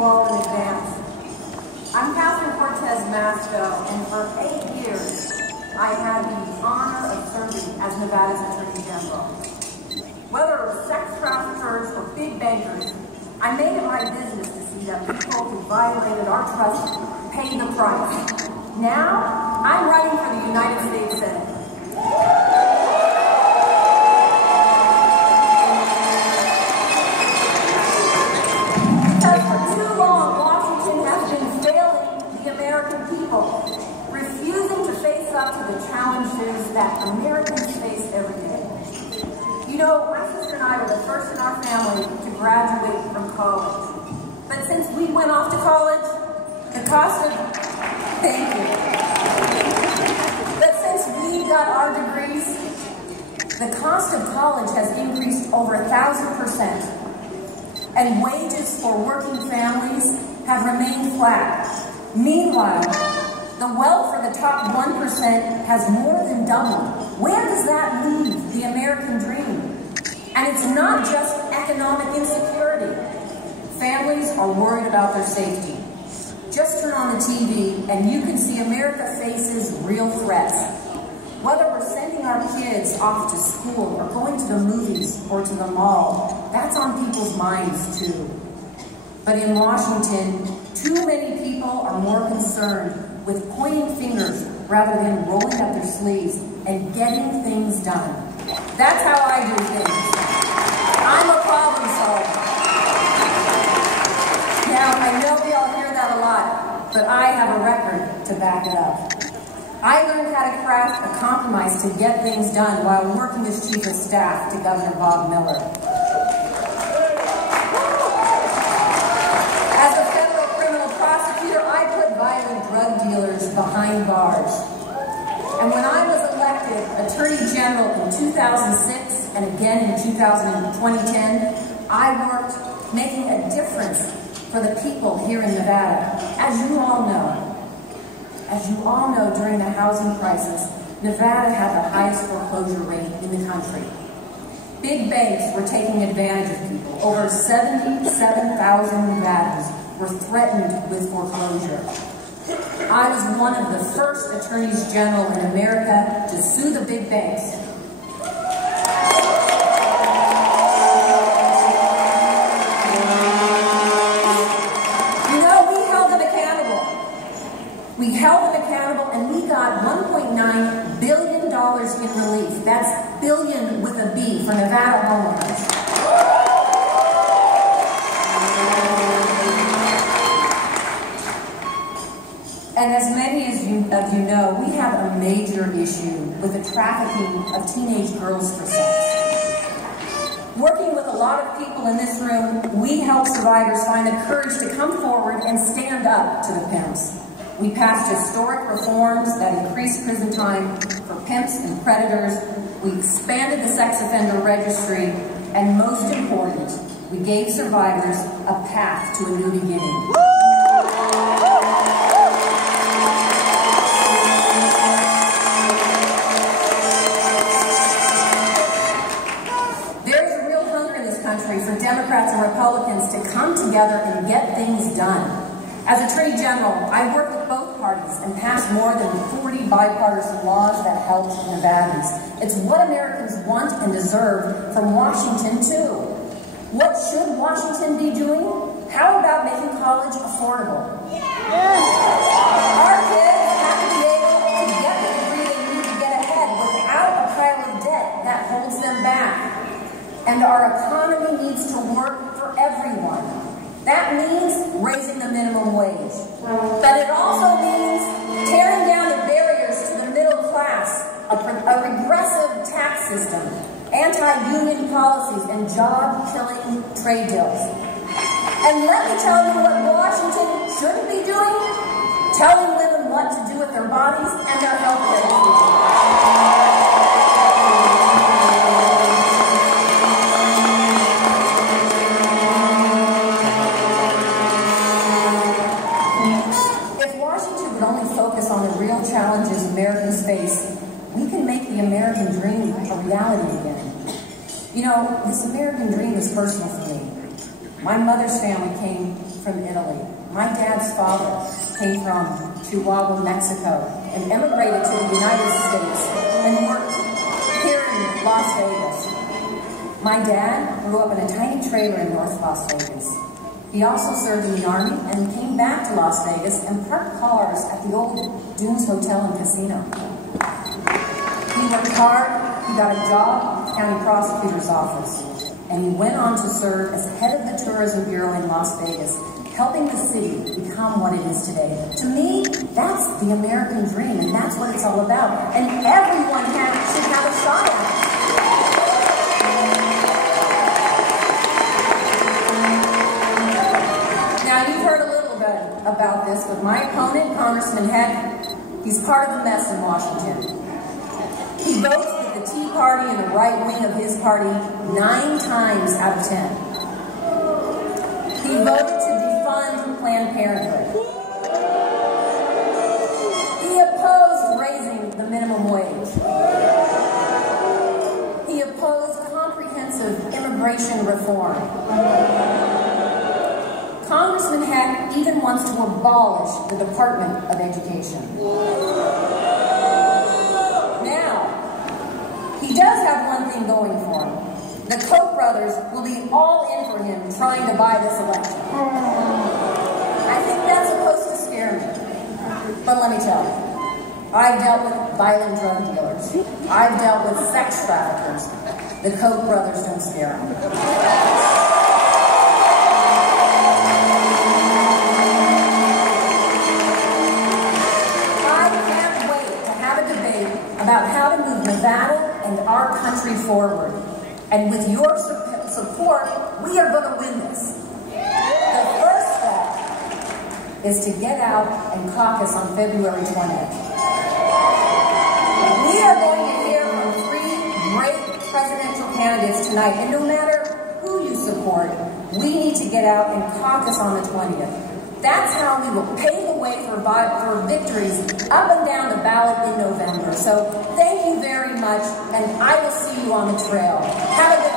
you all in advance. I'm Pastor Cortez Masto, and for 8 years, I had the honor of serving as Nevada's Attorney General. Whether it was sex traffickers or big bankers, I made it my business to see that people who violated our trust paid the price. Now, I'm running for the United States Senate. Because for too long, Washington has been failing the American people, refusing to face up to the challenges that Americans face every day. You know, my sister and I were the first in our family to graduate from college. But since we went off to college, the cost of... Thank you. But since we got our degrees, the cost of college has increased over 1,000%. And wages for working families have remained flat. Meanwhile, the wealth for the top 1% has more than doubled. Where does that leave the American dream? And it's not just economic insecurity. Families are worried about their safety. Just turn on the TV and you can see America faces real threats. Whether we're sending our kids off to school or going to the movies or to the mall, that's on people's minds too. But in Washington, too many people are more concerned with pointing fingers rather than rolling up their sleeves and getting things done. That's how I do things. I'm a problem solver. Now, I know we all hear that a lot, but I have a record to back it up. I learned how to craft a compromise to get things done while working as Chief of Staff to Governor Bob Miller. As a federal criminal prosecutor, I put violent drug dealers behind bars. And when I was elected Attorney General in 2006 and again in 2010, I worked making a difference for the people here in Nevada. As you all know, during the housing crisis, Nevada had the highest foreclosure rate in the country. Big banks were taking advantage of people. Over 77,000 Nevadans were threatened with foreclosure. I was one of the first attorneys general in America to sue the big banks. We held them accountable, and we got $1.9 billion in relief. That's billion with a B for Nevada homeowners. And as many of you know, we have a major issue with the trafficking of teenage girls for sex. Working with a lot of people in this room, we help survivors find the courage to come forward and stand up to the pimps. We passed historic reforms that increased prison time for pimps and predators. We expanded the sex offender registry. And most important, we gave survivors a path to a new beginning. There's a real hunger in this country for Democrats and Republicans to come together and get things done. As Attorney General, I worked with both parties and passed more than 40 bipartisan laws that helped Nevadans. It's what Americans want and deserve from Washington, too. What should Washington be doing? How about making college affordable? Our kids have to be able to get the degree they need to get ahead without a pile of debt that holds them back. And our economy needs to work for everyone. That means raising the minimum wage. But it also means tearing down the barriers to the middle class, a regressive tax system, anti-union policies, and job-killing trade deals. And let me tell you what Washington shouldn't be doing: telling women what to do with their bodies and their health care. On the real challenges Americans face, we can make the American dream a reality again. You know, this American dream is personal for me. My mother's family came from Italy. My dad's father came from Chihuahua, Mexico, and immigrated to the United States and worked here in Las Vegas. My dad grew up in a tiny trailer in North Las Vegas. He also served in the Army and came back to Las Vegas and parked cars at the old Dunes Hotel and Casino. He worked hard, he got a job at the county prosecutor's office, and he went on to serve as head of the Tourism Bureau in Las Vegas, helping the city become what it is today. To me, that's the American dream, and that's what it's all about. And everyone should have a shot at it. Now, you've heard a little bit about this, but my opponent, Congressman Heck, he's part of the mess in Washington. He votes with the Tea Party and the right wing of his party 9 times out of 10. He voted to defund Planned Parenthood. He opposed raising the minimum wage. He opposed comprehensive immigration reform. Congressman Heck even wants to abolish the Department of Education. He does have one thing going for him. The Koch brothers will be all in for him trying to buy this election. I think that's supposed to scare me. But let me tell you, I've dealt with violent drug dealers. I've dealt with sex traffickers. The Koch brothers don't scare me. I can't wait to have a debate about how to move Nevada and our country forward. And with your support, we are going to win this. The first step is to get out and caucus on February 20th. We are going to hear from 3 great presidential candidates tonight, and no matter who you support, we need to get out and caucus on the 20th. That's how we will pave the way for victories up and down the ballot in November. So thank you very much, and I will see you on the trail. Have a good